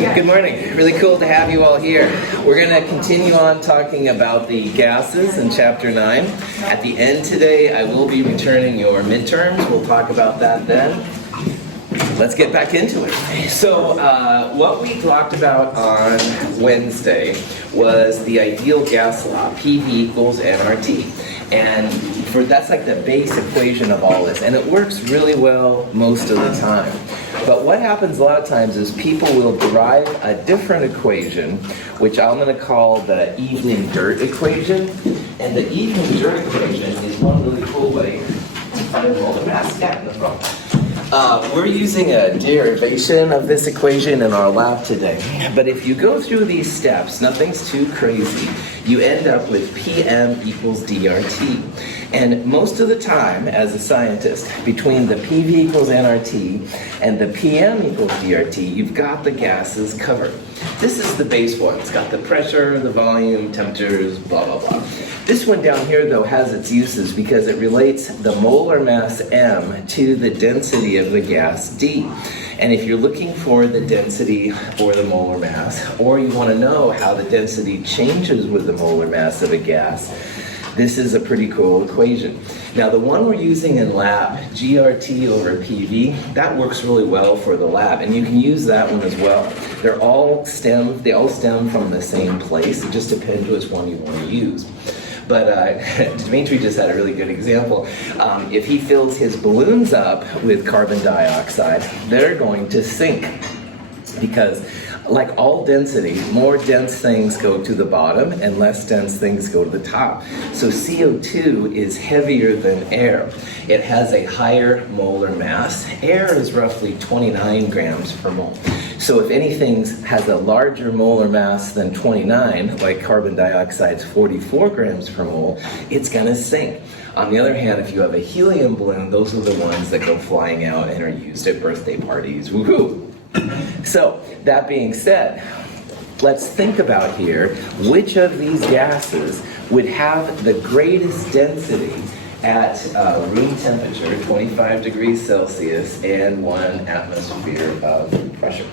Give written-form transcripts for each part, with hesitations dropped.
Good morning. Really cool to have you all here. We're going to continue on talking about the gases in Chapter 9. At the end today, I will be returning your midterms. We'll talk about that then. Let's get back into it. So what we talked about on Wednesday was the ideal gas law, PV equals nRT. And that's like the base equation of all this. And it works really well most of the time. But what happens a lot of times is people will derive a different equation, which I'm going to call the evening dirt equation. And the evening dirt equation is one really cool way to find all the mass scat in the front. We're using a derivation of this equation in our lab today. But if you go through these steps, nothing's too crazy. You end up with PM equals DRT. And most of the time, as a scientist, between the PV equals nRT and the PM equals DRT, you've got the gases covered. This is the base one. It's got the pressure, the volume, temperatures, blah, blah, blah. This one down here, though, has its uses because it relates the molar mass M to the density of the gas D. And if you're looking for the density or the molar mass, or you want to know how the density changes with the molar mass of a gas, this is a pretty cool equation. Now the one we're using in lab, GRT over PV, that works really well for the lab, and you can use that one as well. They all stem from the same place. It just depends which one you want to use. But Dimitri just had a really good example. If he fills his balloons up with carbon dioxide, they're going to sink because, like all density, more dense things go to the bottom and less dense things go to the top. So CO2 is heavier than air. It has a higher molar mass. Air is roughly 29 grams per mole. So if anything has a larger molar mass than 29, like carbon dioxide's 44 grams per mole, it's going to sink. On the other hand, if you have a helium balloon, those are the ones that go flying out and are used at birthday parties. Woohoo! So, that being said, let's think about here which of these gases would have the greatest density at room temperature, 25 degrees Celsius, and 1 atmosphere of pressure.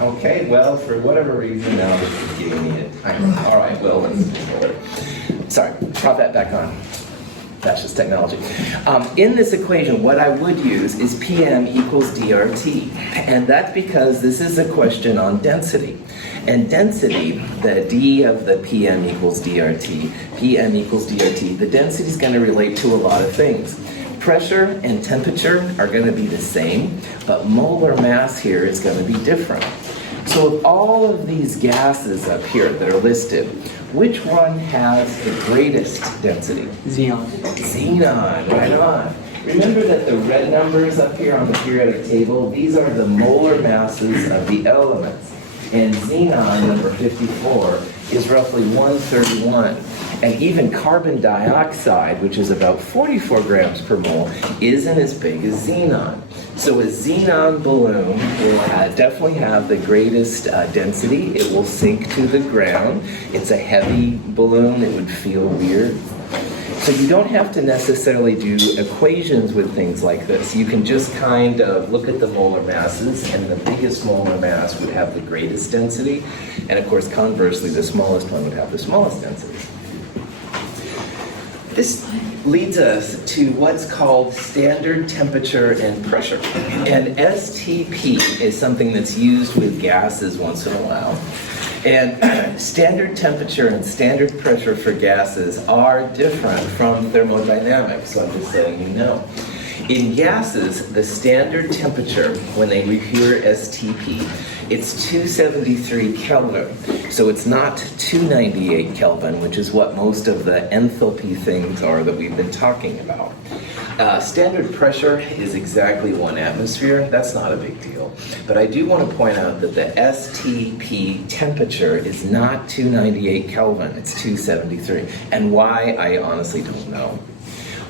Okay, well, for whatever reason, now this is giving me it. All right, well, let's control it. Sorry, prop that back on. That's just technology. In this equation, what I would use is PM equals DRT. And that's because this is a question on density. And density, the D of the PM equals DRT, the density is going to relate to a lot of things. Pressure and temperature are going to be the same, but molar mass here is going to be different. So of all of these gases up here that are listed, which one has the greatest density? Xenon. Xenon, right on. Remember that the red numbers up here on the periodic table, these are the molar masses of the elements. And xenon, number 54, is roughly 131. And even carbon dioxide, which is about 44 grams per mole, isn't as big as xenon. So a xenon balloon will definitely have the greatest density. It will sink to the ground. It's a heavy balloon. It would feel weird. So you don't have to necessarily do equations with things like this. You can just kind of look at the molar masses, and the biggest molar mass would have the greatest density. And of course, conversely, the smallest one would have the smallest density. This leads us to what's called standard temperature and pressure. And STP is something that's used with gases once in a while. And standard temperature and standard pressure for gases are different from thermodynamics, so I'm just letting you know. In gases, the standard temperature, when they hear STP, it's 273 Kelvin. So it's not 298 Kelvin, which is what most of the enthalpy things are that we've been talking about. Standard pressure is exactly 1 atmosphere. That's not a big deal. But I do want to point out that the STP temperature is not 298 Kelvin. It's 273. And why, I honestly don't know.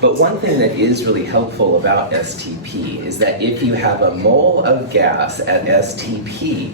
But one thing that is really helpful about STP is that if you have a mole of gas at STP,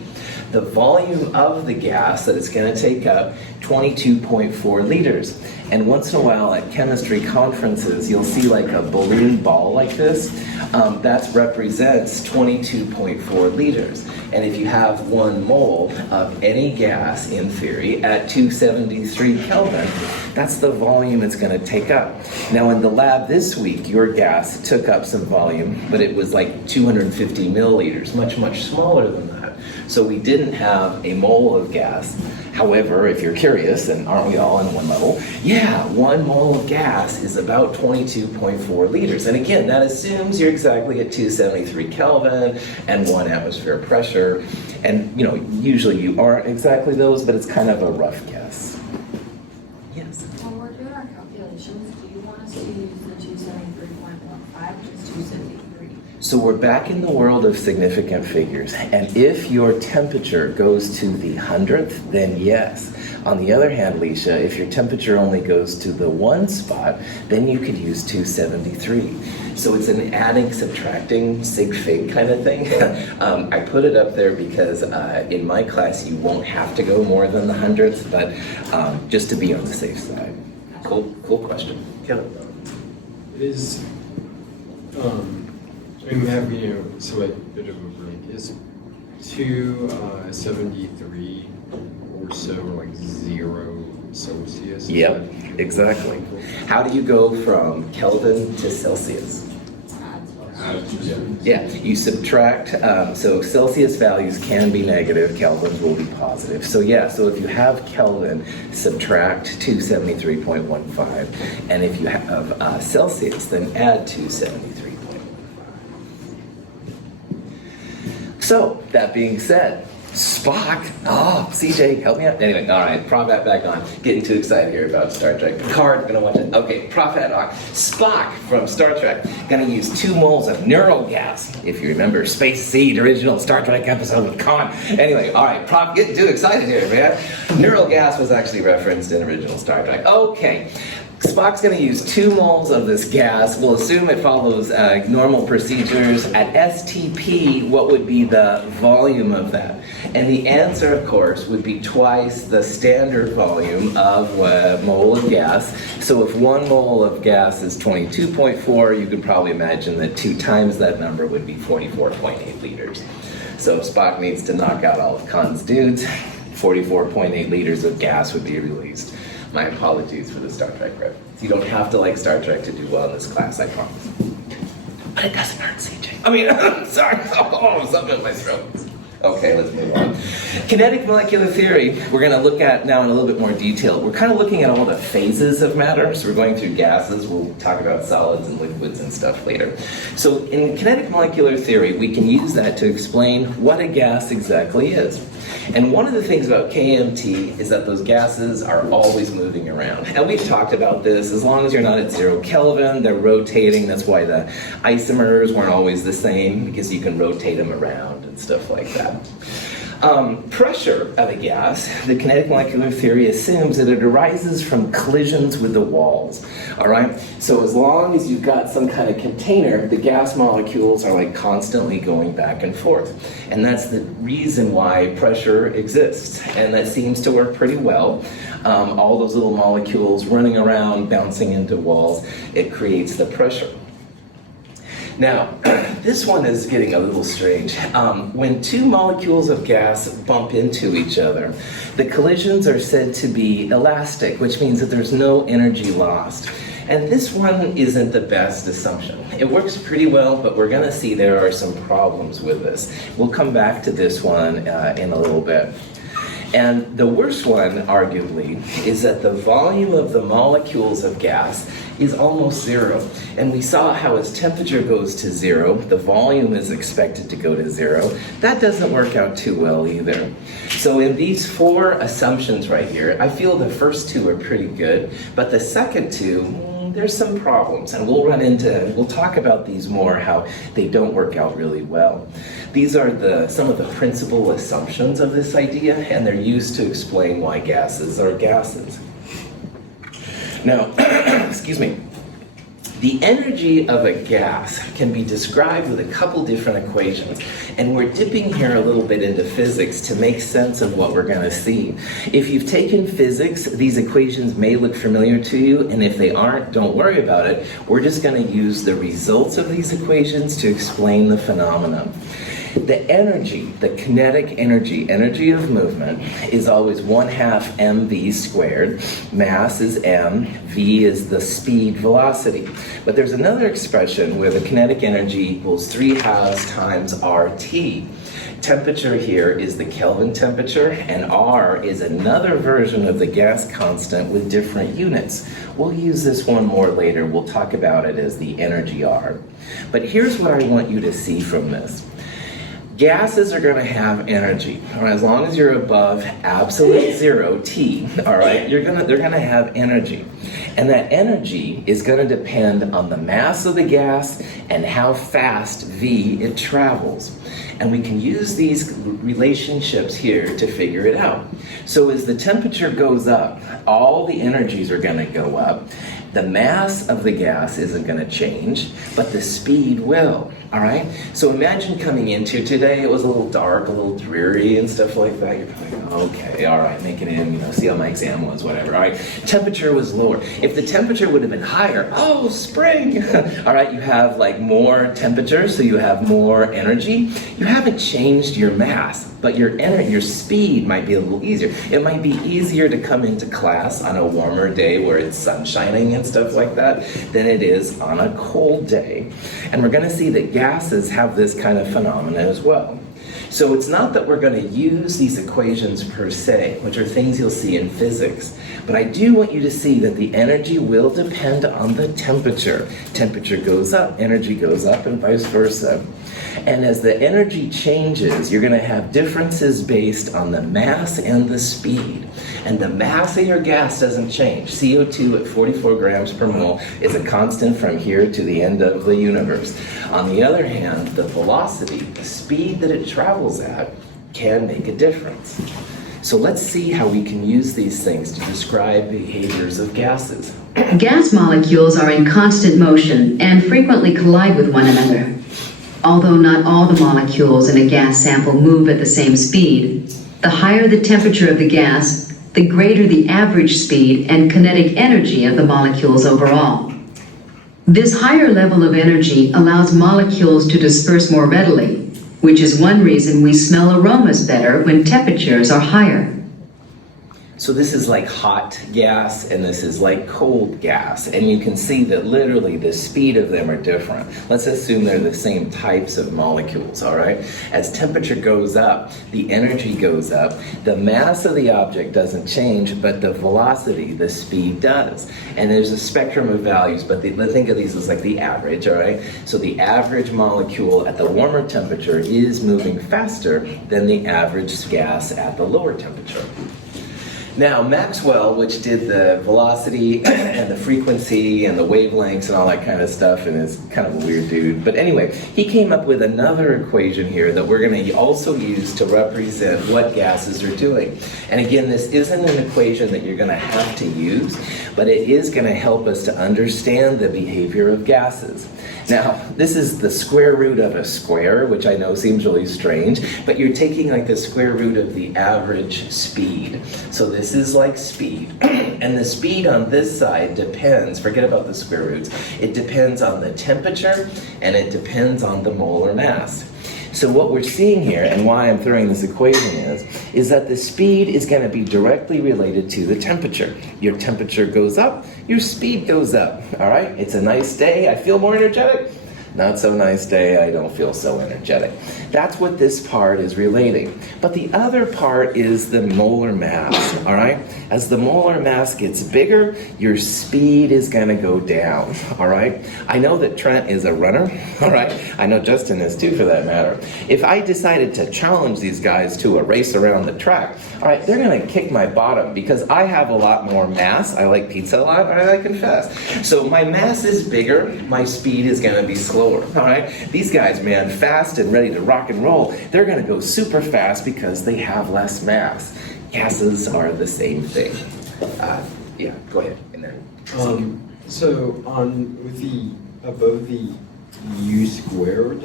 the volume of the gas that it's going to take up, 22.4 liters. And once in a while at chemistry conferences, you'll see like a balloon ball like this. that represents 22.4 liters. And if you have 1 mole of any gas, in theory, at 273 Kelvin, that's the volume it's going to take up. Now in the lab this week, your gas took up some volume, but it was like 250 milliliters, much, much smaller than that. So we didn't have a mole of gas. However, if you're curious, and aren't we all on one level? Yeah, 1 mole of gas is about 22.4 liters. And again, that assumes you're exactly at 273 Kelvin and 1 atmosphere pressure. And usually you aren't exactly those, but it's kind of a rough guess. Yes? When we're doing our calculations, do you want us to use the 273.15 or just 273? So we're back in the world of significant figures, and if your temperature goes to the 100th, then yes. On the other hand, Leisha, if your temperature only goes to the 1 spot, then you could use 273. So it's an adding, subtracting, sig fig kind of thing. I put it up there because in my class you won't have to go more than the 100th, but just to be on the safe side. Cool question. Kevin? It is, I'm having somewhat bit of a break. Is 273 or so like 0 Celsius? Yep, exactly. How do you go from Kelvin to Celsius? Yeah, you subtract, so Celsius values can be negative, Kelvins will be positive. So yeah, so if you have Kelvin, subtract 273.15, and if you have Celsius, then add 273.15. So, that being said, Spock, CJ, help me out. Anyway, all right, Prof hat back on. Getting too excited here about Star Trek. Picard, gonna watch it. Okay, Prof hat on. Spock from Star Trek, gonna use 2 moles of neural gas. If you remember Space Seed, original Star Trek episode with Khan. Anyway, all right, Prof, getting too excited here, man. Neural gas was actually referenced in original Star Trek. Okay. Spock's going to use 2 moles of this gas. We'll assume it follows normal procedures. At STP, what would be the volume of that? And the answer, of course, would be twice the standard volume of a mole of gas. So if 1 mole of gas is 22.4, you could probably imagine that 2 times that number would be 44.8 liters. So if Spock needs to knock out all of Khan's dudes, 44.8 liters of gas would be released. My apologies for the Star Trek reference. You don't have to like Star Trek to do well in this class, I promise. But it doesn't hurt, CJ. I mean, sorry, something in my throat. Okay, let's move on. Kinetic molecular theory, we're going to look at now in a little bit more detail. We're kind of looking at all the phases of matter. So we're going through gases. We'll talk about solids and liquids and stuff later. So in kinetic molecular theory, we can use that to explain what a gas exactly is. And one of the things about KMT is that those gases are always moving around. And we've talked about this. As long as you're not at 0 Kelvin, they're rotating. That's why the isomers weren't always the same, because you can rotate them around and stuff like that. Pressure of a gas, the kinetic molecular theory assumes that it arises from collisions with the walls. All right? So as long as you've got some kind of container, the gas molecules are like constantly going back and forth. And that's the reason why pressure exists. And that seems to work pretty well. All those little molecules running around, bouncing into walls, it creates the pressure. Now, this one is getting a little strange. When 2 molecules of gas bump into each other, the collisions are said to be elastic, which means that there's no energy lost. And this one isn't the best assumption. It works pretty well, but we're going to see there are some problems with this. We'll come back to this one in a little bit. And the worst one, arguably, is that the volume of the molecules of gas is almost 0. And we saw how as temperature goes to 0, the volume is expected to go to 0. That doesn't work out too well either. So in these 4 assumptions right here, I feel the first 2 are pretty good, but the second 2, there's some problems, and we'll talk about these more, how they don't work out really well. These are some of the principal assumptions of this idea, and they're used to explain why gases are gases. Now, excuse me. The energy of a gas can be described with a couple different equations, and we're dipping here a little bit into physics to make sense of what we're going to see. If you've taken physics, these equations may look familiar to you, and if they aren't, don't worry about it. We're just going to use the results of these equations to explain the phenomenon. The energy, the kinetic energy, energy of movement, is always 1/2 mv squared. Mass is m, v is the speed velocity. But there's another expression where the kinetic energy equals 3/2 times RT. Temperature here is the Kelvin temperature, and R is another version of the gas constant with different units. We'll use this one more later. We'll talk about it as the energy R. But here's what I want you to see from this. Gases are going to have energy, as long as you're above absolute zero, T, all right, they're going to have energy. And that energy is going to depend on the mass of the gas and how fast V it travels. And we can use these relationships here to figure it out. So as the temperature goes up, all the energies are going to go up. The mass of the gas isn't going to change, but the speed will. All right? So imagine coming into today, it was a little dark, a little dreary and stuff like that. You're probably going, okay, all right, make it in, see how my exam was, whatever. All right? Temperature was lower. If the temperature would have been higher, oh, spring. All right, you have like more temperature, so you have more energy. You haven't changed your mass, but your speed might be a little easier. It might be easier to come into class on a warmer day where it's sun shining and stuff like that than it is on a cold day. And we're going to see that gases have this kind of phenomena as well. So it's not that we're going to use these equations per se, which are things you'll see in physics, but I do want you to see that the energy will depend on the temperature. Temperature goes up, energy goes up, and vice versa. And as the energy changes, you're going to have differences based on the mass and the speed. And the mass of your gas doesn't change. CO2 at 44 grams per mole is a constant from here to the end of the universe. On the other hand, the velocity, the speed that it travels at, can make a difference. So let's see how we can use these things to describe behaviors of gases. Gas molecules are in constant motion and frequently collide with one another. Although not all the molecules in a gas sample move at the same speed, the higher the temperature of the gas, the greater the average speed and kinetic energy of the molecules overall. This higher level of energy allows molecules to disperse more readily, which is one reason we smell aromas better when temperatures are higher. So this is like hot gas, and this is like cold gas. And you can see that literally the speed of them are different. Let's assume they're the same types of molecules, all right? As temperature goes up, the energy goes up. The mass of the object doesn't change, but the velocity, the speed does. And there's a spectrum of values, but think of these as like the average, all right? So the average molecule at the warmer temperature is moving faster than the average gas at the lower temperature. Now, Maxwell, which did the velocity and the frequency and the wavelengths and all that kind of stuff, and is kind of a weird dude, but anyway, he came up with another equation here that we're going to also use to represent what gases are doing. And again, this isn't an equation that you're going to have to use, but it is going to help us to understand the behavior of gases. Now, this is the square root of a square, which I know seems really strange, but you're taking like the square root of the average speed. So this is like speed. And the speed on this side depends, forget about the square roots, it depends on the temperature and it depends on the molar mass. So what we're seeing here, and why I'm throwing this equation is that the speed is going to be directly related to the temperature. Your temperature goes up, your speed goes up, all right? It's a nice day, I feel more energetic. Not so nice day, I don't feel so energetic. That's what this part is relating. But the other part is the molar mass, all right? As the molar mass gets bigger, your speed is gonna go down, all right? I know that Trent is a runner, all right? I know Justin is too, for that matter. If I decided to challenge these guys to a race around the track, all right, they're gonna kick my bottom because I have a lot more mass. I like pizza a lot, I confess. So my mass is bigger, my speed is gonna be slower. All right, these guys, man, fast and ready to rock and roll, they're going to go super fast because they have less mass. Gases are the same thing. Yeah, go ahead. So with the above the u squared,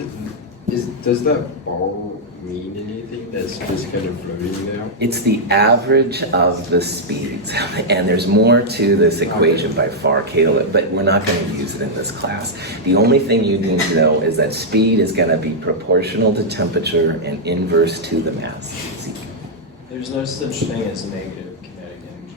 does that bar mean anything? That's just kind of floating there? It's the average of the speeds, and there's more to this equation by far, Caleb, but we're not going to use it in this class. The only thing you need to know is that speed is going to be proportional to temperature and inverse to the mass. There's no such thing as negative kinetic energy,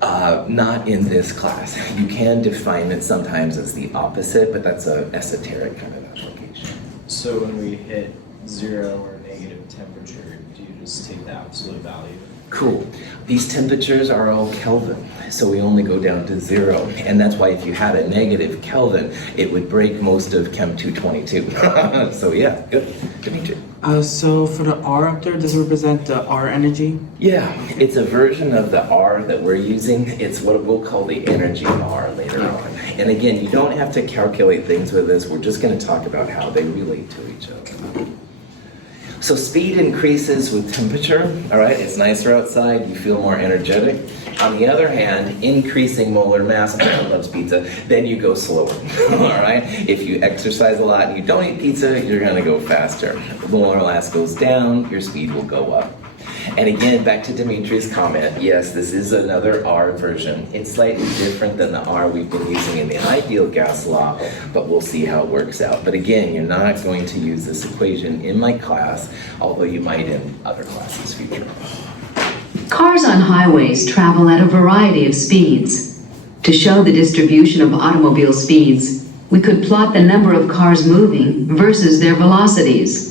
right? Not in this class. You can define it sometimes as the opposite, but that's an esoteric kind of application. So when we hit 0 or negative temperature, do you just take the absolute value? Cool. These temperatures are all Kelvin, so we only go down to 0. And that's why if you had a negative Kelvin, it would break most of Chem 222. So yeah, good. Dimitri. So for the R up there, does it represent the R energy? Yeah, it's a version of the R that we're using. It's what we'll call the energy R later on. And again, you don't have to calculate things with this. We're just going to talk about how they relate to each other. So speed increases with temperature, all right? It's nicer outside, you feel more energetic. On the other hand, increasing molar mass, everyone loves pizza, then you go slower, all right? If you exercise a lot and you don't eat pizza, you're gonna go faster. Molar mass goes down, your speed will go up. And again, back to Dimitri's comment, yes, this is another R version. It's slightly different than the R we've been using in the ideal gas law, but we'll see how it works out. But again, you're not going to use this equation in my class, although you might in other classes future. Cars on highways travel at a variety of speeds. To show the distribution of automobile speeds, we could plot the number of cars moving versus their velocities.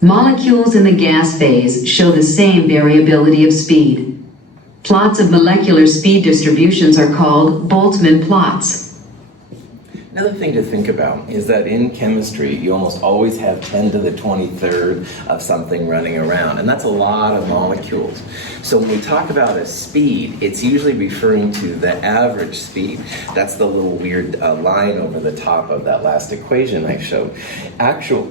Molecules in the gas phase show the same variability of speed. Plots of molecular speed distributions are called Boltzmann plots. Another thing to think about is that in chemistry, you almost always have 10 to the 23rd of something running around, and that's a lot of molecules. So when we talk about a speed, it's usually referring to the average speed. That's the little weird line over the top of that last equation I showed. Actual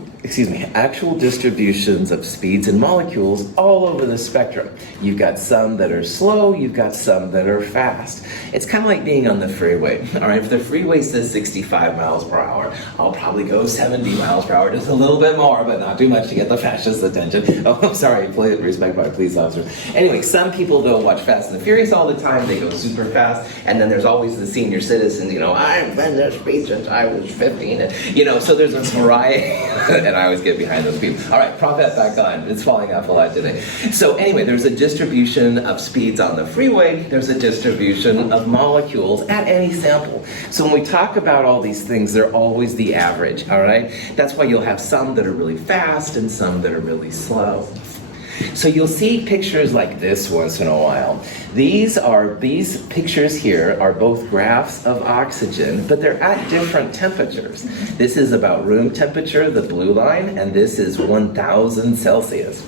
distributions of speeds in molecules all over the spectrum. You've got some that are slow, you've got some that are fast. It's kind of like being on the freeway. All right, if the freeway says 65 miles per hour, I'll probably go 70 miles per hour, just a little bit more, but not too much to get the fascist attention. Oh, I'm sorry, respect by police officers. Anyway, some people don't watch Fast and the Furious all the time, they go super fast, and then there's always the senior citizen, I've been to speed since I was 15, and, so there's a variety. And I always get behind those people. All right, prop that back on. It's falling off a lot today. So anyway, there's a distribution of speeds on the freeway. There's a distribution of molecules at any sample. So when we talk about all these things, they're always the average, all right? That's why you'll have some that are really fast and some that are really slow. So you'll see pictures like this once in a while. These pictures here are both graphs of oxygen, but they're at different temperatures. This is about room temperature, the blue line, and this is 1000 Celsius.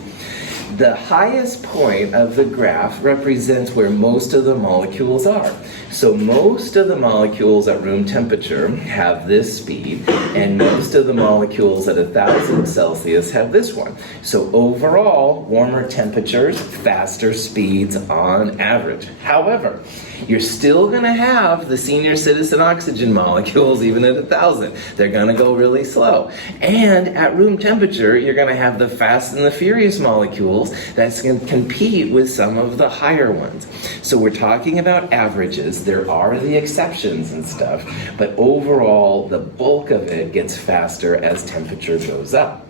The highest point of the graph represents where most of the molecules are. So most of the molecules at room temperature have this speed, and most of the molecules at 1000 Celsius have this one. So overall, warmer temperatures, faster speeds on average. However, you're still going to have the senior citizen oxygen molecules even at 1000. They're going to go really slow. And at room temperature, you're going to have the fast and the furious molecules that's going to compete with some of the higher ones. So we're talking about averages. There are the exceptions and stuff, but overall, the bulk of it gets faster as temperature goes up.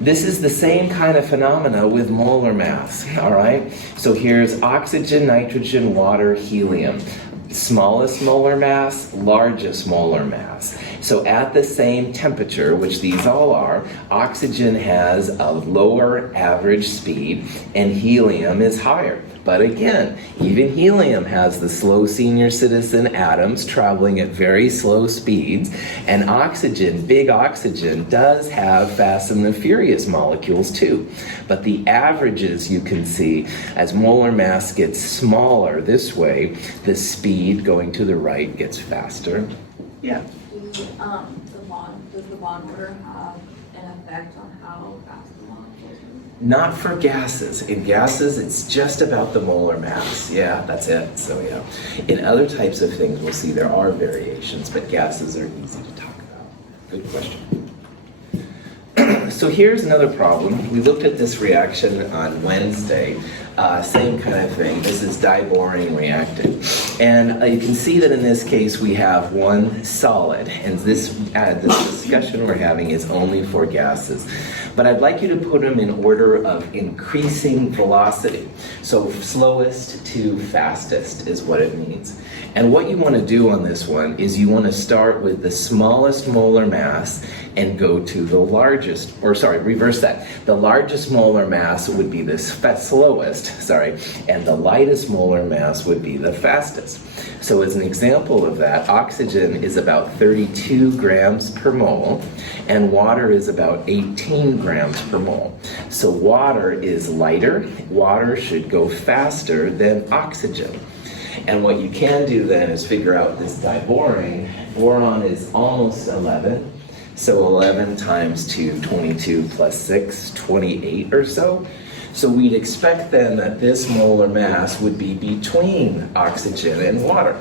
This is the same kind of phenomena with molar mass, all right? So here's oxygen, nitrogen, water, helium. Smallest molar mass, largest molar mass. So at the same temperature, which these all are, oxygen has a lower average speed and helium is higher. But again, even helium has the slow senior citizen atoms traveling at very slow speeds, and oxygen, big oxygen, does have fast and the furious molecules too. But the averages you can see, as molar mass gets smaller this way, the speed going to the right gets faster. Yeah. Does the bond order have an effect on how fast the molecules move? Not for gases. In gases, it's just about the molar mass. Yeah, that's it. So yeah. In other types of things, we'll see there are variations, but gases are easy to talk about. Good question. So here's another problem. We looked at this reaction on Wednesday. Same kind of thing. This is diborane reactant. And you can see that in this case we have one solid, and this discussion we're having is only for gases. But I'd like you to put them in order of increasing velocity. So slowest to fastest is what it means. And what you want to do on this one is you want to start with the smallest molar mass and go to the largest, or sorry, reverse that. The largest molar mass would be the slowest, and the lightest molar mass would be the fastest. So as an example of that, oxygen is about 32 grams per mole, and water is about 18 grams per mole. So water is lighter. Water should go faster than oxygen. And what you can do then is figure out this diborane. Boron is almost 11. So 11 times 2, 22 plus 6, 28 or so. So we'd expect then that this molar mass would be between oxygen and water.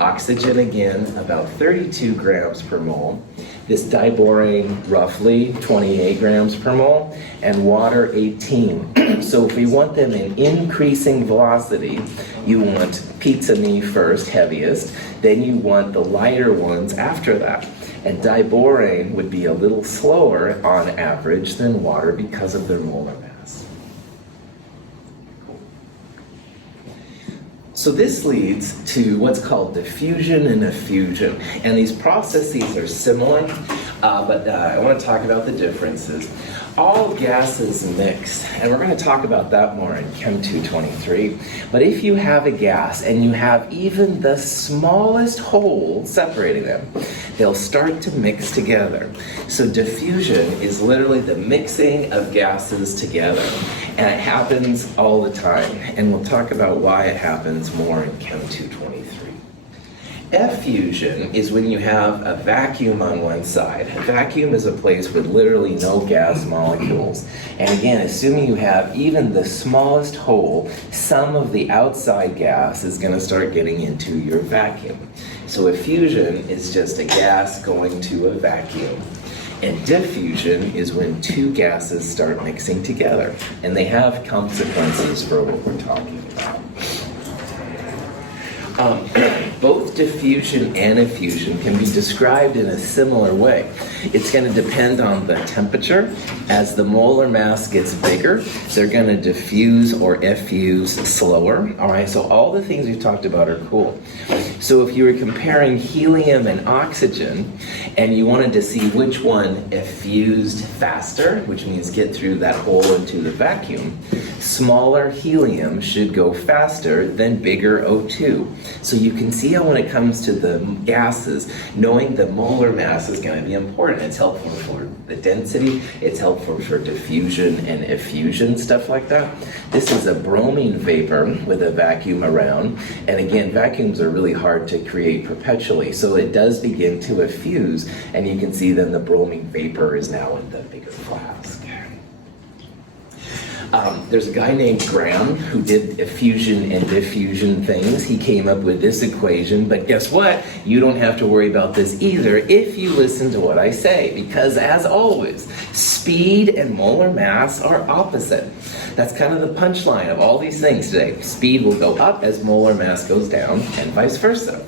Oxygen, again, about 32 grams per mole. This diborane, roughly 28 grams per mole, and water, 18. So if we want them in increasing velocity, you want pizza me first, heaviest, then you want the lighter ones after that. And diborane would be a little slower on average than water because of their molar mass. So this leads to what's called diffusion and effusion. And these processes are similar, but I want to talk about the differences. All gases mix, and we're going to talk about that more in Chem 223. But if you have a gas and you have even the smallest hole separating them, they'll start to mix together. So diffusion is literally the mixing of gases together. And it happens all the time. And we'll talk about why it happens more in Chem 223. Effusion is when you have a vacuum on one side. A vacuum is a place with literally no gas molecules. And again, assuming you have even the smallest hole, some of the outside gas is going to start getting into your vacuum. So effusion is just a gas going to a vacuum. And diffusion is when two gases start mixing together. And they have consequences for what we're talking about. Both diffusion and effusion can be described in a similar way. It's going to depend on the temperature. As the molar mass gets bigger, they're going to diffuse or effuse slower. All right, so all the things we've talked about are cool. So if you were comparing helium and oxygen, and you wanted to see which one effused faster, which means get through that hole into the vacuum, smaller helium should go faster than bigger O2. So you can see how when it comes to the gases, knowing the molar mass is going to be important. It's helpful for the density, it's helpful for diffusion and effusion, stuff like that. This is a bromine vapor with a vacuum around. And again, vacuums are really hard to create perpetually. So it does begin to effuse, and you can see then the bromine vapor is now in the bigger flask. There's a guy named Graham who did effusion and diffusion things. He came up with this equation, but guess what? You don't have to worry about this either if you listen to what I say, because as always, speed and molar mass are opposite. That's kind of the punchline of all these things today. Speed will go up as molar mass goes down, and vice versa.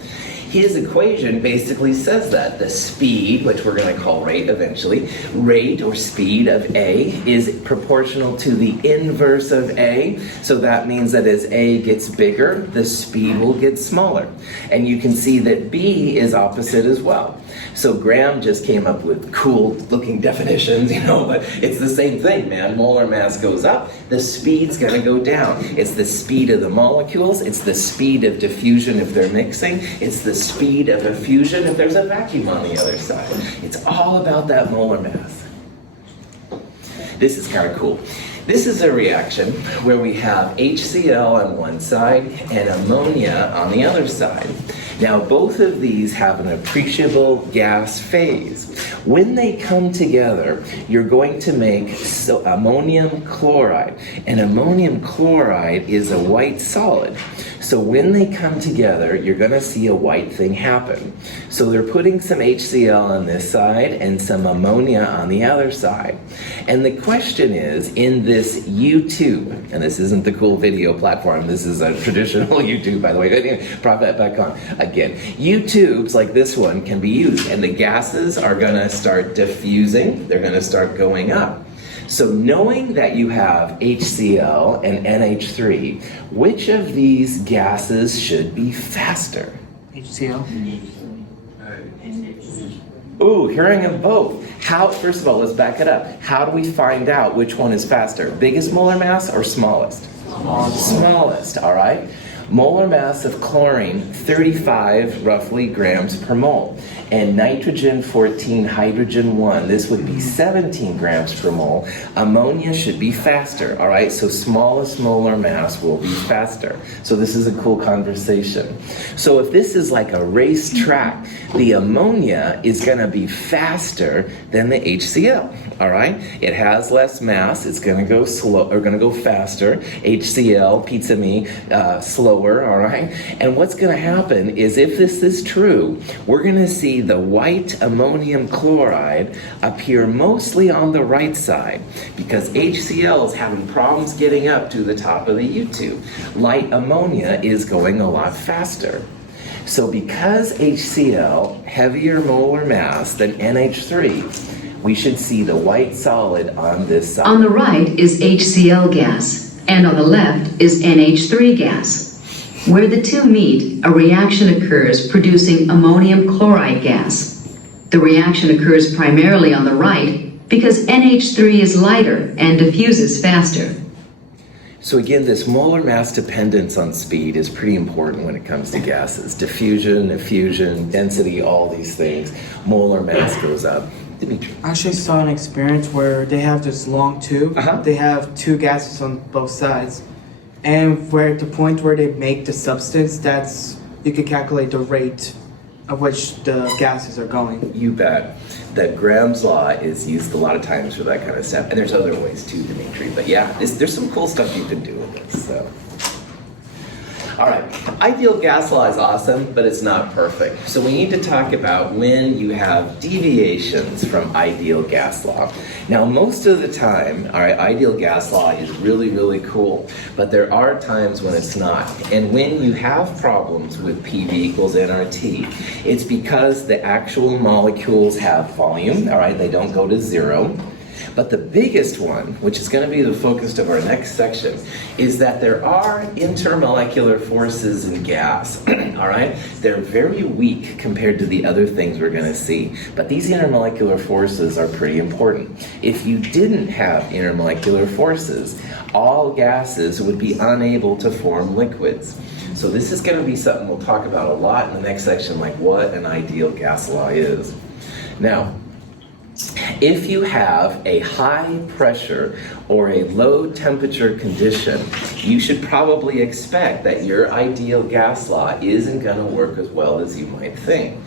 His equation basically says that the speed, which we're going to call rate eventually, rate or speed of A is proportional to the inverse of A. So that means that as A gets bigger, the speed will get smaller. And you can see that B is opposite as well. So Graham just came up with cool looking definitions, but it's the same thing, man. Molar mass goes up, the speed's going to go down. It's the speed of the molecules, it's the speed of diffusion if they're mixing, it's the speed of effusion if there's a vacuum on the other side. It's all about that molar mass. This is kind of cool. This is a reaction where we have HCl on one side and ammonia on the other side. Now, both of these have an appreciable gas phase. When they come together, you're going to make ammonium chloride. And ammonium chloride is a white solid. So when they come together, you're going to see a white thing happen. So they're putting some HCl on this side and some ammonia on the other side. And the question is, in this YouTube, and this isn't the cool video platform, this is a traditional YouTube, by the way, prop that back on. Again, YouTubes like this one can be used, and the gases are going to start diffusing, they're going to start going up. So knowing that you have HCl and NH3, which of these gases should be faster? HCl. Ooh, hearing them both. How, first of all, let's back it up. How do we find out which one is faster? Biggest molar mass or smallest? Smallest, all right. Molar mass of chlorine, 35 roughly grams per mole. And nitrogen 14, hydrogen 1, this would be 17 grams per mole. Ammonia should be faster, all right? So smallest molar mass will be faster. So this is a cool conversation. So if this is like a race track, the ammonia is gonna be faster than the HCl, all right? It has less mass, it's gonna go slow, or gonna go faster. HCl, pizza me, slower, all right? And what's gonna happen is if this is true, we're gonna see the white ammonium chloride appear mostly on the right side because HCl is having problems getting up to the top of the U-tube. Light ammonia is going a lot faster. So because HCl, heavier molar mass than NH3, we should see the white solid on this side. On the right is HCl gas, and on the left is NH3 gas. Where the two meet, a reaction occurs producing ammonium chloride gas. The reaction occurs primarily on the right because NH3 is lighter and diffuses faster. So again, this molar mass dependence on speed is pretty important when it comes to gases. Diffusion, effusion, density, all these things. Molar mass goes up. Dimitri. I actually saw an experience where they have this long tube. They have two gases on both sides. And where the point where they make the substance, that's, you can calculate the rate of which the gases are going. You bet. That Graham's law is used a lot of times for that kind of stuff. And there's other ways too, Dimitri. But yeah, there's some cool stuff you can do with this. So. All right, ideal gas law is awesome, but it's not perfect. So we need to talk about when you have deviations from ideal gas law. Now, most of the time, all right, ideal gas law is really, really cool, but there are times when it's not. And when you have problems with PV equals nRT, it's because the actual molecules have volume, all right, they don't go to zero. But the biggest one, which is going to be the focus of our next section, is that there are intermolecular forces in gas, all right? They're very weak compared to the other things we're going to see, but these intermolecular forces are pretty important. If you didn't have intermolecular forces, all gases would be unable to form liquids. So this is going to be something we'll talk about a lot in the next section, like what an ideal gas law is. Now, if you have a high pressure or a low temperature condition, you should probably expect that your ideal gas law isn't going to work as well as you might think.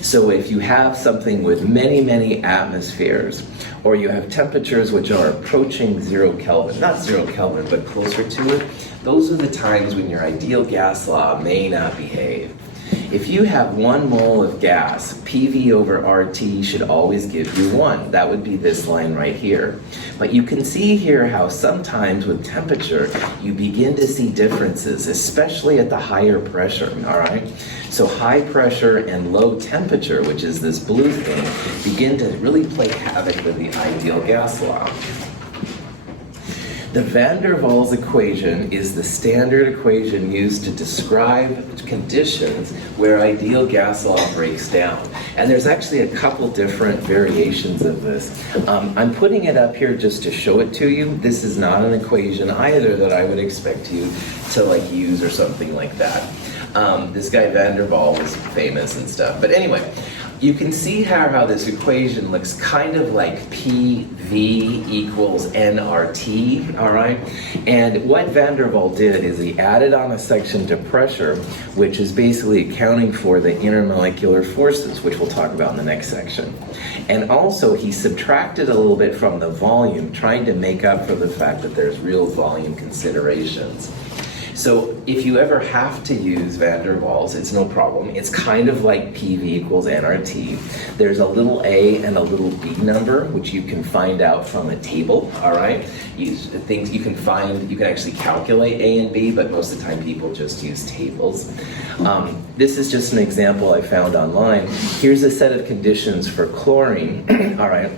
So if you have something with many, many atmospheres, or you have temperatures which are approaching 0 Kelvin, not 0 Kelvin, but closer to it, those are the times when your ideal gas law may not behave. If you have 1 mole of gas, PV over RT should always give you 1. That would be this line right here. But you can see here how sometimes with temperature, you begin to see differences, especially at the higher pressure, all right? So high pressure and low temperature, which is this blue thing, begin to really play havoc with the ideal gas law. The van der Waals equation is the standard equation used to describe conditions where ideal gas law breaks down. And there's actually a couple different variations of this. I'm putting it up here just to show it to you. This is not an equation either that I would expect you to like use or something like that. This guy van der Waals was famous and stuff. But anyway, you can see how this equation looks kind of like PV equals nRT, all right? And what van der Waals did is he added on a section to pressure, which is basically accounting for the intermolecular forces, which we'll talk about in the next section. And also he subtracted a little bit from the volume, trying to make up for the fact that there's real volume considerations. So if you ever have to use van der Waals, it's no problem. It's kind of like PV equals nRT. There's a little a and a little b number, which you can find out from a table, all right? Things you can actually calculate a and b, but most of the time people just use tables. This is just an example I found online. Here's a set of conditions for chlorine, all right?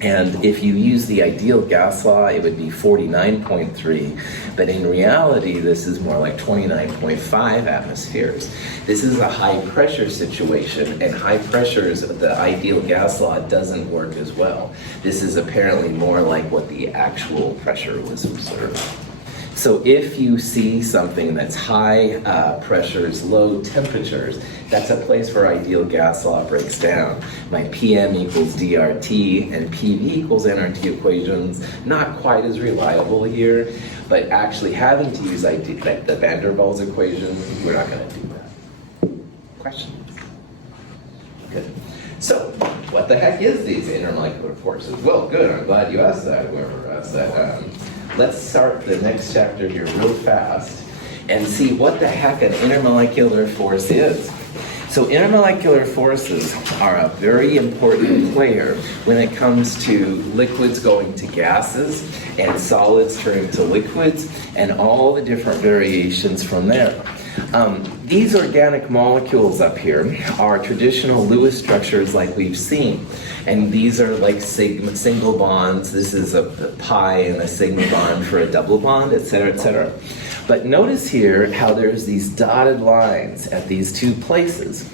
And if you use the ideal gas law, it would be 49.3, but in reality, this is more like 29.5 atmospheres. This is a high pressure situation, and high pressures, the ideal gas law doesn't work as well. This is apparently more like what the actual pressure was observed. So if you see something that's high pressures, low temperatures, that's a place where ideal gas law breaks down. My PM equals DRT and PV equals nRT equations, not quite as reliable here, but actually having to use the van der Waals equation, we're not going to do that. Questions? Good. So, what the heck is these intermolecular forces? Well, good, I'm glad you asked that, whoever asked that. Let's start the next chapter here real fast and see what the heck an intermolecular force is. So intermolecular forces are a very important player when it comes to liquids going to gases and solids turning to liquids and all the different variations from there. These organic molecules up here are traditional Lewis structures like we've seen. And these are like single bonds. This is a pi and a sigma bond for a double bond, et cetera, et cetera. But notice here how there's these dotted lines at these two places.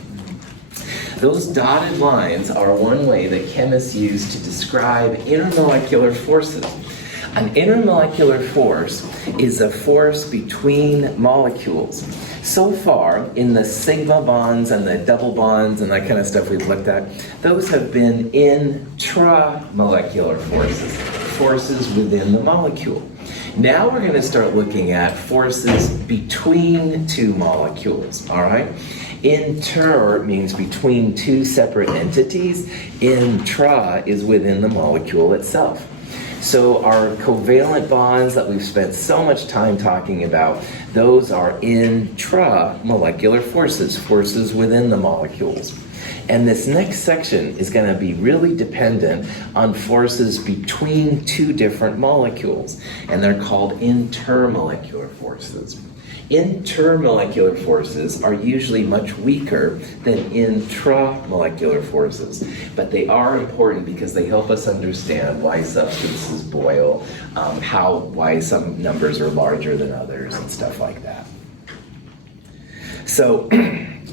Those dotted lines are one way that chemists use to describe intermolecular forces. An intermolecular force is a force between molecules. So far, in the sigma bonds and the double bonds and that kind of stuff we've looked at, those have been intramolecular forces, forces within the molecule. Now we're going to start looking at forces between two molecules, all right? Inter means between two separate entities. Intra is within the molecule itself. So our covalent bonds that we've spent so much time talking about, those are intramolecular forces, forces within the molecules. And this next section is going to be really dependent on forces between two different molecules, and they're called intermolecular forces. Intermolecular forces are usually much weaker than intramolecular forces, but they are important because they help us understand why substances boil, why some numbers are larger than others, and stuff like that. So,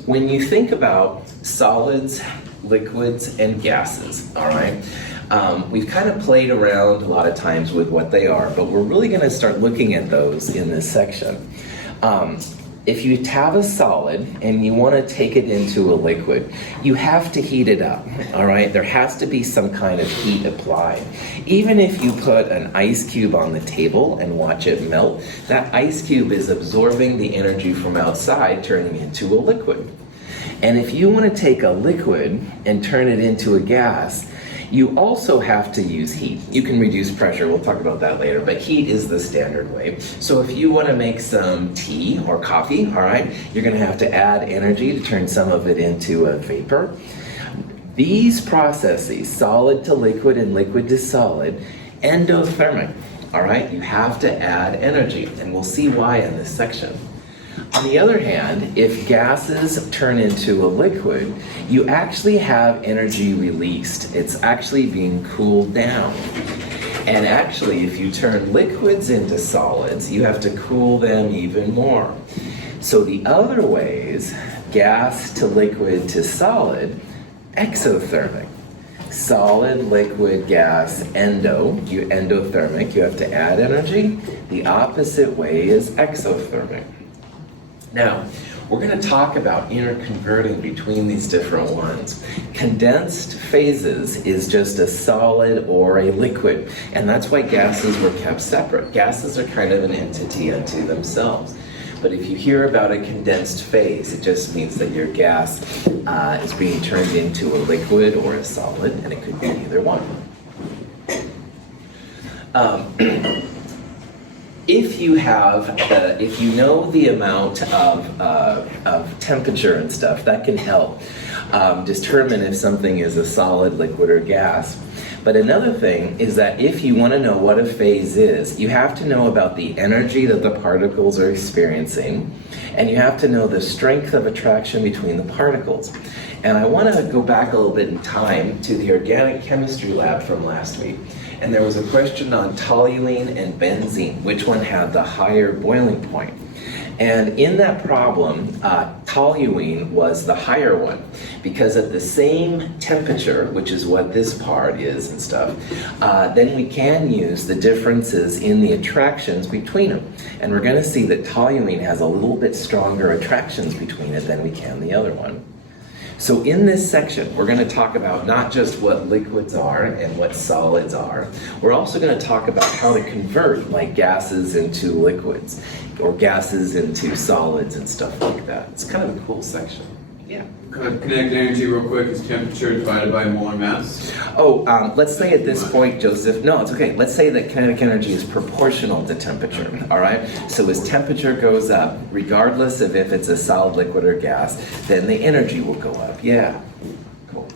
when you think about solids, liquids, and gases, all right, we've kind of played around a lot of times with what they are, but we're really going to start looking at those in this section. If you have a solid and you want to take it into a liquid, you have to heat it up, all right? There has to be some kind of heat applied. Even if you put an ice cube on the table and watch it melt, that ice cube is absorbing the energy from outside, turning it into a liquid. And if you want to take a liquid and turn it into a gas, you also have to use heat. You can reduce pressure, we'll talk about that later, but heat is the standard way. So if you want to make some tea or coffee, all right, you're going to have to add energy to turn some of it into a vapor. These processes, solid to liquid and liquid to solid, endothermic, all right, you have to add energy, and we'll see why in this section. On the other hand, if gases turn into a liquid, you actually have energy released. It's actually being cooled down. And actually, if you turn liquids into solids, you have to cool them even more. So the other ways, gas to liquid to solid, exothermic. Solid, liquid, gas, endothermic, you have to add energy. The opposite way is exothermic. Now, we're going to talk about interconverting between these different ones. Condensed phases is just a solid or a liquid, and that's why gases were kept separate. Gases are kind of an entity unto themselves. But if you hear about a condensed phase, it just means that your gas is being turned into a liquid or a solid, and it could be either one. If you know the amount of temperature and stuff, that can help determine if something is a solid, liquid, or gas. But another thing is that if you want to know what a phase is, you have to know about the energy that the particles are experiencing, and you have to know the strength of attraction between the particles. And I want to go back a little bit in time to the organic chemistry lab from last week. And there was a question on toluene and benzene, which one had the higher boiling point. And in that problem, toluene was the higher one, because at the same temperature, which is what this part is and stuff, then we can use the differences in the attractions between them. And we're going to see that toluene has a little bit stronger attractions between it than we can the other one. So in this section, we're going to talk about not just what liquids are and what solids are. We're also going to talk about how to convert like gases into liquids or gases into solids and stuff like that. It's kind of a cool section. Yeah. Kinetic energy real quick is temperature divided by molar mass. Oh, let's say at this point, Joseph, no, it's okay. Let's say that kinetic energy is proportional to temperature, all right? So as temperature goes up, regardless of if it's a solid, liquid, or gas, then the energy will go up. Yeah, cool.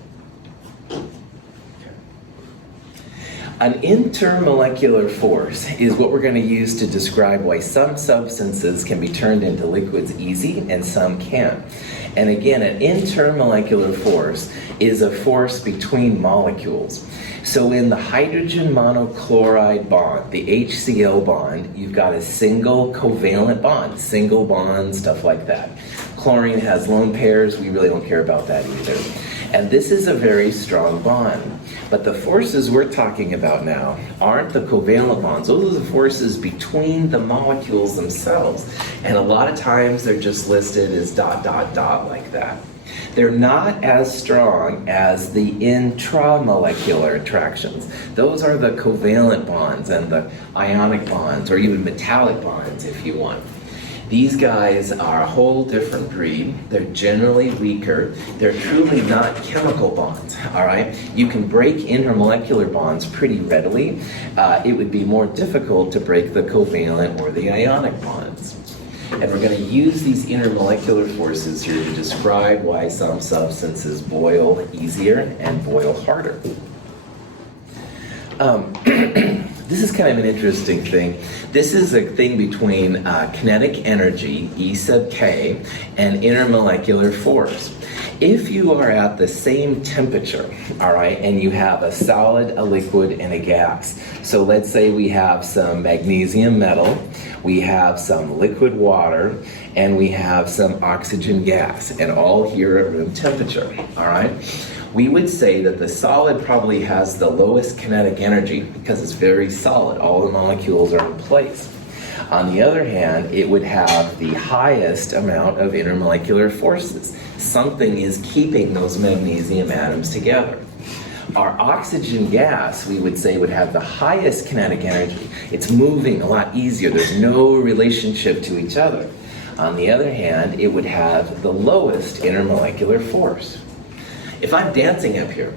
An intermolecular force is what we're going to use to describe why some substances can be turned into liquids easy and some can't. And again, an intermolecular force is a force between molecules. So in the hydrogen monochloride bond, the HCl bond, you've got a single covalent bond, single bond, stuff like that. Chlorine has lone pairs, we really don't care about that either. And this is a very strong bond. But the forces we're talking about now aren't the covalent bonds. Those are the forces between the molecules themselves. And a lot of times they're just listed as ... like that. They're not as strong as the intramolecular attractions. Those are the covalent bonds and the ionic bonds, or even metallic bonds if you want. These guys are a whole different breed. They're generally weaker. They're truly not chemical bonds, all right? You can break intermolecular bonds pretty readily. It would be more difficult to break the covalent or the ionic bonds. And we're going to use these intermolecular forces here to describe why some substances boil easier and boil harder. This is kind of an interesting thing. This is a thing between kinetic energy, E sub k, and intermolecular force. If you are at the same temperature, all right, and you have a solid, a liquid, and a gas. So let's say we have some magnesium metal, we have some liquid water, and we have some oxygen gas, and all here at room temperature, all right? We would say that the solid probably has the lowest kinetic energy because it's very solid. All the molecules are in place. On the other hand, it would have the highest amount of intermolecular forces. Something is keeping those magnesium atoms together. Our oxygen gas, we would say, would have the highest kinetic energy. It's moving a lot easier. There's no relationship to each other. On the other hand, it would have the lowest intermolecular force. If I'm dancing up here,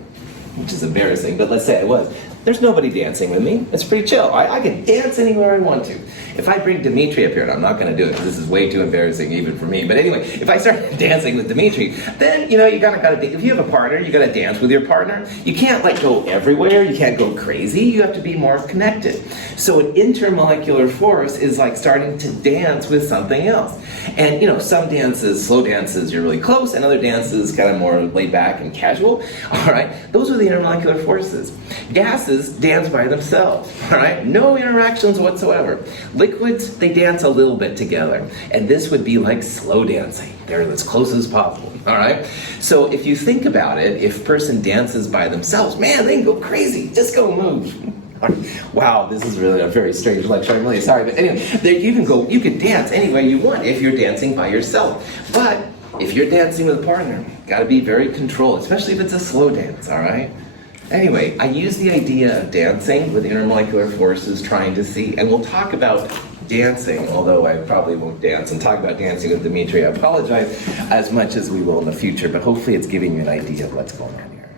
which is embarrassing, but let's say I was, there's nobody dancing with me. It's pretty chill. I can dance anywhere I want to. If I bring Dimitri up here, and I'm not going to do it because this is way too embarrassing even for me, but anyway, if I start dancing with Dimitri, then, you know, you gotta if you have a partner, you gotta dance with your partner. You can't like go everywhere. You can't go crazy. You have to be more connected. So an intermolecular force is like starting to dance with something else. And, you know, some dances, slow dances, you're really close, and other dances kind of more laid back and casual. All right, those are the intermolecular forces. Gases dance by themselves. All right, no interactions whatsoever. Liquids, they dance a little bit together. And this would be like slow dancing. They're as close as possible, all right? So if you think about it, if a person dances by themselves, man, they can go crazy. Just go move, Wow, this is really a very strange lecture. I'm really sorry, but anyway, there you can dance any way you want if you're dancing by yourself. But if you're dancing with a partner, got to be very controlled, especially if it's a slow dance, all right? Anyway, I use the idea of dancing with intermolecular forces, trying to see, and we'll talk about dancing, although I probably won't dance and talk about dancing with Dimitri, I apologize, as much as we will in the future, but hopefully it's giving you an idea of what's going on here.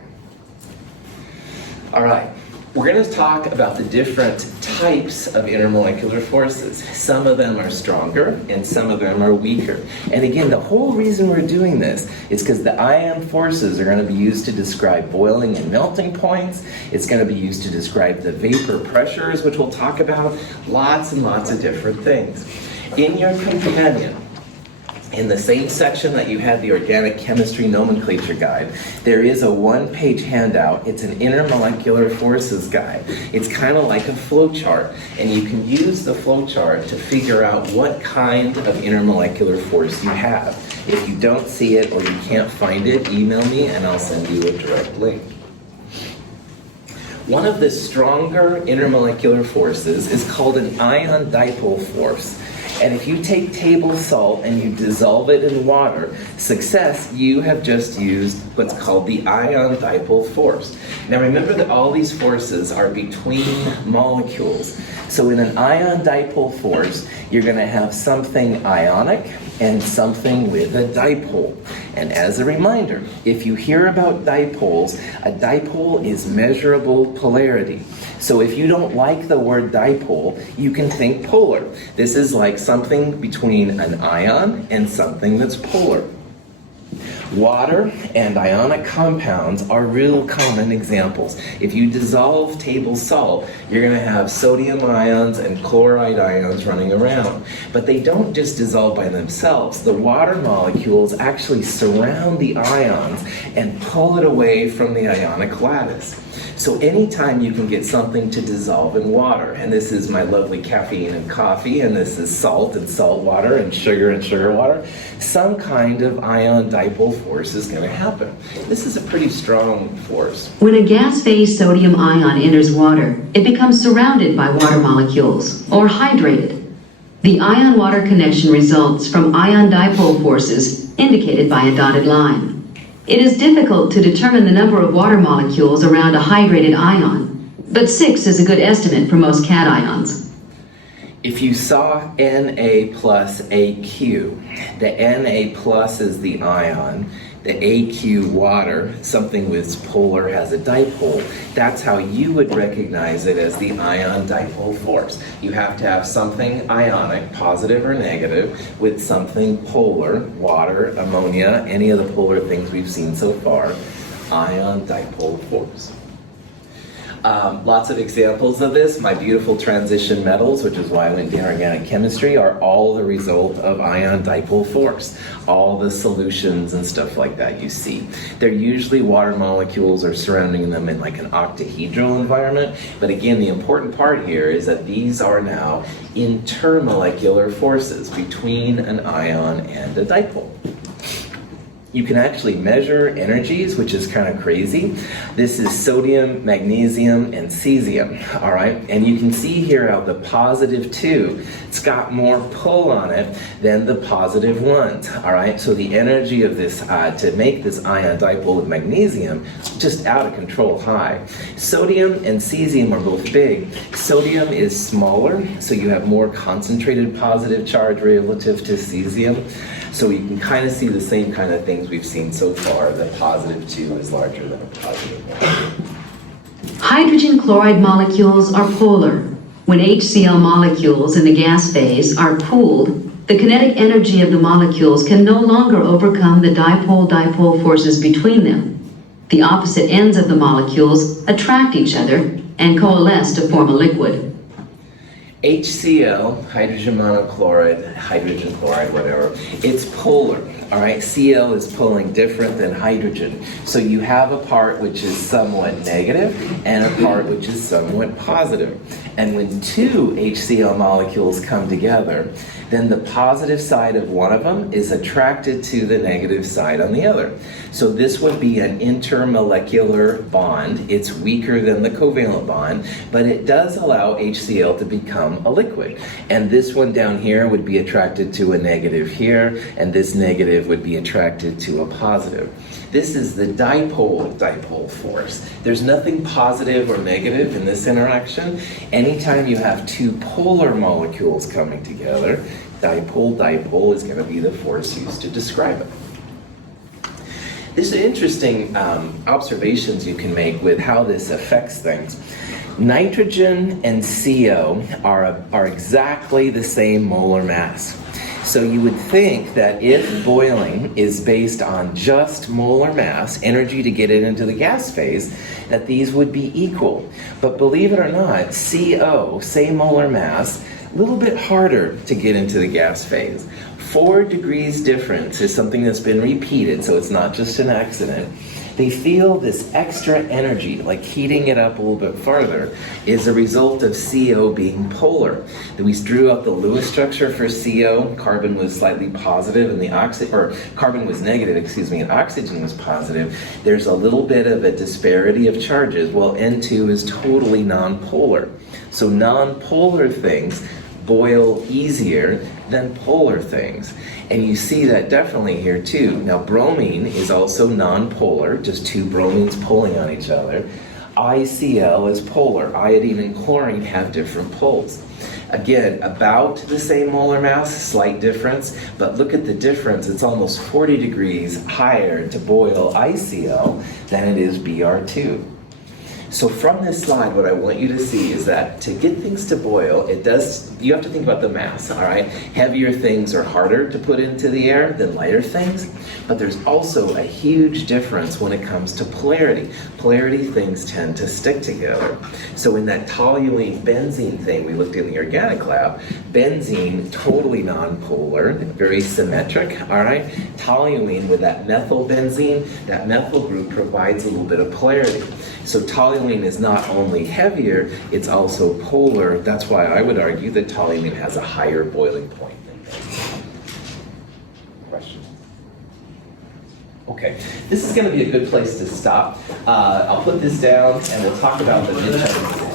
All right. We're going to talk about the different types of intermolecular forces. Some of them are stronger and some of them are weaker. And again, the whole reason we're doing this is because the ion forces are going to be used to describe boiling and melting points. It's going to be used to describe the vapor pressures, which we'll talk about, lots and lots of different things. In your companion, in the same section that you had the organic chemistry nomenclature guide, there is a one-page handout. It's an intermolecular forces guide. It's kind of like a flow chart, and you can use the flow chart to figure out what kind of intermolecular force you have. If you don't see it or you can't find it, email me and I'll send you a direct link. One of the stronger intermolecular forces is called an ion dipole force. And if you take table salt and you dissolve it in water, success, you have just used what's called the ion dipole force. Now remember that all these forces are between molecules. So in an ion dipole force, you're going to have something ionic and something with a dipole. And as a reminder, if you hear about dipoles, a dipole is measurable polarity. So if you don't like the word dipole, you can think polar. This is like something between an ion and something that's polar. Water and ionic compounds are real common examples. If you dissolve table salt, you're going to have sodium ions and chloride ions running around. But they don't just dissolve by themselves. The water molecules actually surround the ions and pull it away from the ionic lattice. So anytime you can get something to dissolve in water, and this is my lovely caffeine and coffee, and this is salt and salt water and sugar water, some kind of ion dipole force is going to happen. This is a pretty strong force. When a gas phase sodium ion enters water, it becomes surrounded by water molecules, or hydrated. The ion-water connection results from ion dipole forces indicated by a dotted line. It is difficult to determine the number of water molecules around a hydrated ion, but 6 is a good estimate for most cations. If you saw Na plus AQ, the Na plus is the ion, the AQ water, something with polar has a dipole, that's how you would recognize it as the ion dipole force. You have to have something ionic, positive or negative, with something polar, water, ammonia, any of the polar things we've seen so far, ion dipole force. Lots of examples of this. My beautiful transition metals, which is why I went to organic chemistry, are all the result of ion dipole force. All the solutions and stuff like that you see. They're usually water molecules or surrounding them in like an octahedral environment. But again, the important part here is that these are now intermolecular forces between an ion and a dipole. You can actually measure energies, which is kind of crazy. This is sodium, magnesium, and cesium, all right? And you can see here how the positive 2, it's got more pull on it than the positive 1s, all right? So the energy of this, to make this ion dipole with magnesium, just out of control high. Sodium and cesium are both big. Sodium is smaller, so you have more concentrated positive charge relative to cesium. So you can kind of see the same kind of things we've seen so far. The positive 2 is larger than a positive 1. Hydrogen chloride molecules are polar. When HCl molecules in the gas phase are pooled, the kinetic energy of the molecules can no longer overcome the dipole-dipole forces between them. The opposite ends of the molecules attract each other and coalesce to form a liquid. HCl, hydrogen monochloride, hydrogen chloride, whatever, it's polar. All right, Cl is pulling different than hydrogen. So you have a part which is somewhat negative and a part which is somewhat positive. And when two HCl molecules come together, then the positive side of one of them is attracted to the negative side on the other. So this would be an intermolecular bond. It's weaker than the covalent bond, but it does allow HCl to become a liquid. And this one down here would be attracted to a negative here, and this negative would be attracted to a positive. This is the dipole-dipole force. There's nothing positive or negative in this interaction. Anytime you have two polar molecules coming together, dipole-dipole is going to be the force used to describe it. There's interesting observations you can make with how this affects things. Nitrogen and CO are exactly the same molar mass. So you would think that if boiling is based on just molar mass, energy to get it into the gas phase, that these would be equal. But believe it or not, CO, same molar mass, a little bit harder to get into the gas phase. 4 degrees difference is something that's been repeated, so it's not just an accident. They feel this extra energy, like heating it up a little bit farther, is a result of CO being polar. We drew out the Lewis structure for CO. Carbon was slightly positive, and carbon was negative, and oxygen was positive. There's a little bit of a disparity of charges. Well, N2 is totally nonpolar. So nonpolar things boil easier than polar things. And you see that definitely here too. Now bromine is also nonpolar, just two bromines pulling on each other. ICl is polar. Iodine and chlorine have different poles. Again, about the same molar mass, slight difference, but look at the difference. It's almost 40 degrees higher to boil ICl than it is Br2. So from this slide, what I want you to see is that to get things to boil, you have to think about the mass, all right? Heavier things are harder to put into the air than lighter things, but there's also a huge difference when it comes to polarity. Polarity things tend to stick together. So in that toluene benzene thing we looked in the organic lab, benzene, totally nonpolar, very symmetric, all right? Toluene with that methyl benzene, that methyl group provides a little bit of polarity. So toluene is not only heavier, it's also polar. That's why I would argue that toluene has a higher boiling point than benzene. Question? Okay, this is going to be a good place to stop. I'll put this down and we'll talk about the midterm.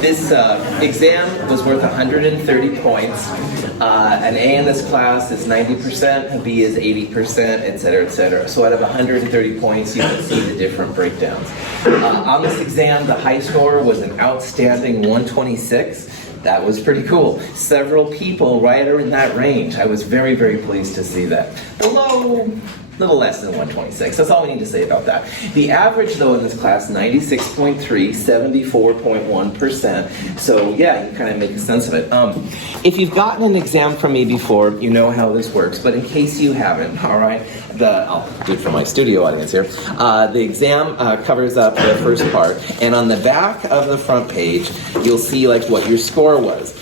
This exam was worth 130 points. An A in this class is 90%, a B is 80%, et cetera, et cetera. So out of 130 points, you can see the different breakdowns. On this exam, the high score was an outstanding 126. That was pretty cool. Several people right in that range. I was very, very pleased to see that. The low little less than 126. That's all we need to say about that. The average, though, in this class, 96.3, 74.1%. So, yeah, you kind of make sense of it. If you've gotten an exam from me before, you know how this works. But in case you haven't, all right, I'll do it for my studio audience here. The exam covers up the first part. And on the back of the front page, you'll see, like, what your score was.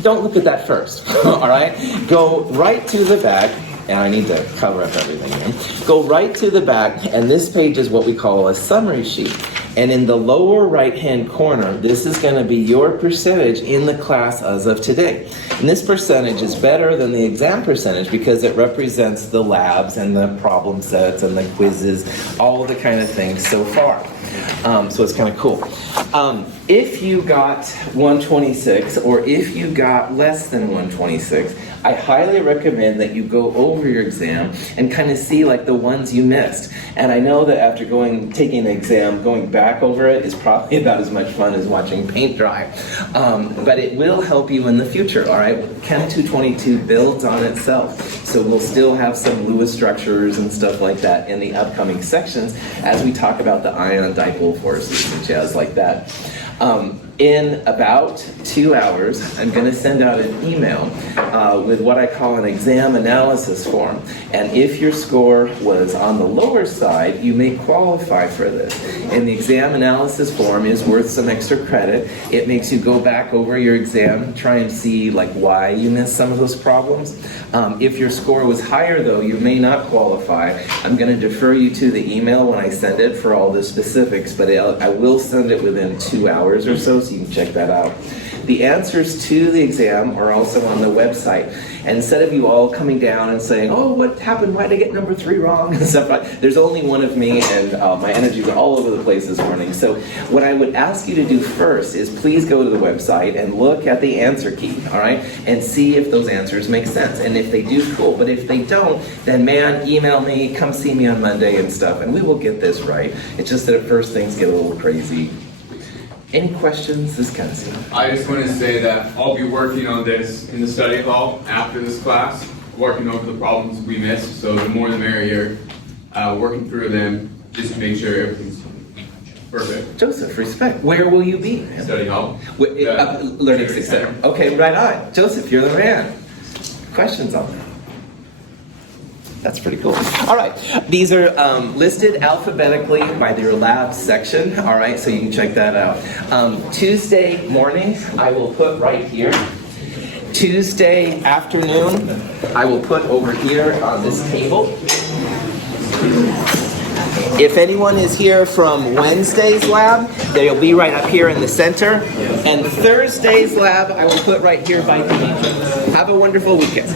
Don't look at that first, all right? Go right to the back. And I need to cover up everything here. Go right to the back, and this page is what we call a summary sheet. And in the lower right-hand corner, this is going to be your percentage in the class as of today. And this percentage is better than the exam percentage because it represents the labs and the problem sets and the quizzes, all of the kind of things so far. So it's kind of cool. If you got 126 or if you got less than 126, I highly recommend that you go over your exam and kind of see like the ones you missed. And I know that after taking an exam, going back over it is probably about as much fun as watching paint dry. But it will help you in the future, all right? Chem 222 builds on itself. So we'll still have some Lewis structures and stuff like that in the upcoming sections as we talk about the ion-dipole forces and jazz like that. In about 2 hours, I'm going to send out an email with what I call an exam analysis form. And if your score was on the lower side, you may qualify for this. And the exam analysis form is worth some extra credit. It makes you go back over your exam, try and see like why you missed some of those problems. If your score was higher, though, you may not qualify. I'm going to defer you to the email when I send it for all the specifics, but I will send it within 2 hours or so you can check that out. The answers to the exam are also on the website. And instead of you all coming down and saying, oh, what happened? Why did I get number 3 wrong? And stuff like that, there's only one of me, and my energy's all over the place this morning. So what I would ask you to do first is please go to the website and look at the answer key, all right? And see if those answers make sense. And if they do, cool. But if they don't, then man, email me, come see me on Monday and stuff, and we will get this right. It's just that at first things get a little crazy. Any questions? This kind of stuff. I just want to say that I'll be working on this in the study hall after this class, working over the problems we missed, so the more the merrier, working through them just to make sure everything's perfect. Joseph, respect. Where will you be? Study hall. Learning Success. Okay, right on. Joseph, you're the man. Questions on that? That's pretty cool. All right, these are listed alphabetically by their lab section, all right, so you can check that out. Tuesday mornings, I will put right here. Tuesday afternoon, I will put over here on this table. If anyone is here from Wednesday's lab, they'll be right up here in the center. And Thursday's lab, I will put right here by Deviations. Have a wonderful weekend.